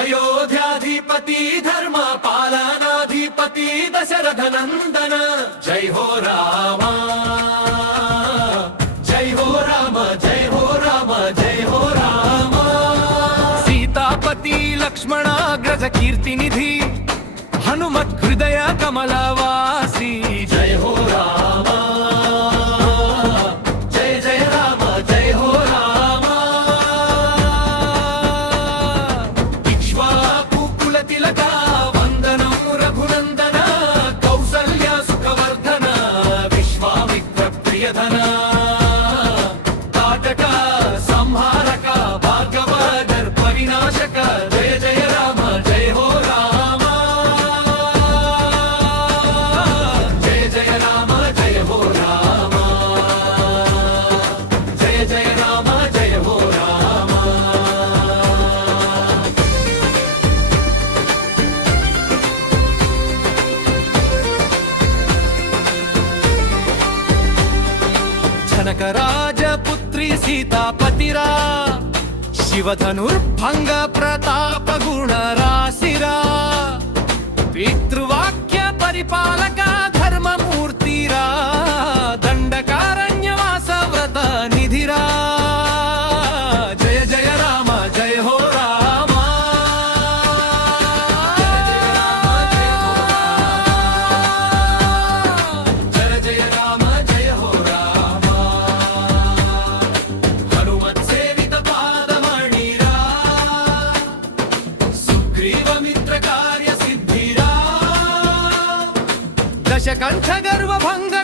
अयोध्याधिपति धर्म पालनाधिपति दशरथ नंदन जय हो रामा जय हो राम जय हो राम जय हो राम सीतापति लक्ष्मणाग्रज कीर्ति निधि हनुमत हृदय कमलवासी जय हो राम जय जय राम जय हो राम इक्ष्वाकु कुल तिलक वंदनं रघुनंदन कौसल्य सुखवर्धन विश्वामित्र प्रियधन ताटक संहारक भार्गव दर्प विनाशक जय जय राम जय हो राम जय जय राम जय हो राम जय जय राम जय हो राम जनक राजपुत्री सीतापतिरा शिवधनुर्भंग प्रताप गुण राशिरा पितृवाक्य परिपालक धर्म मूर्तिरा दंडकारण्यवास व्रत निधिरा जय जय राम जय हो राम जय जय राम जय हो राम हनुमत सेवित पादमणिरा सुग्रीव मित्र कार्य सिद्धिरा दशकंठ गर्व भंग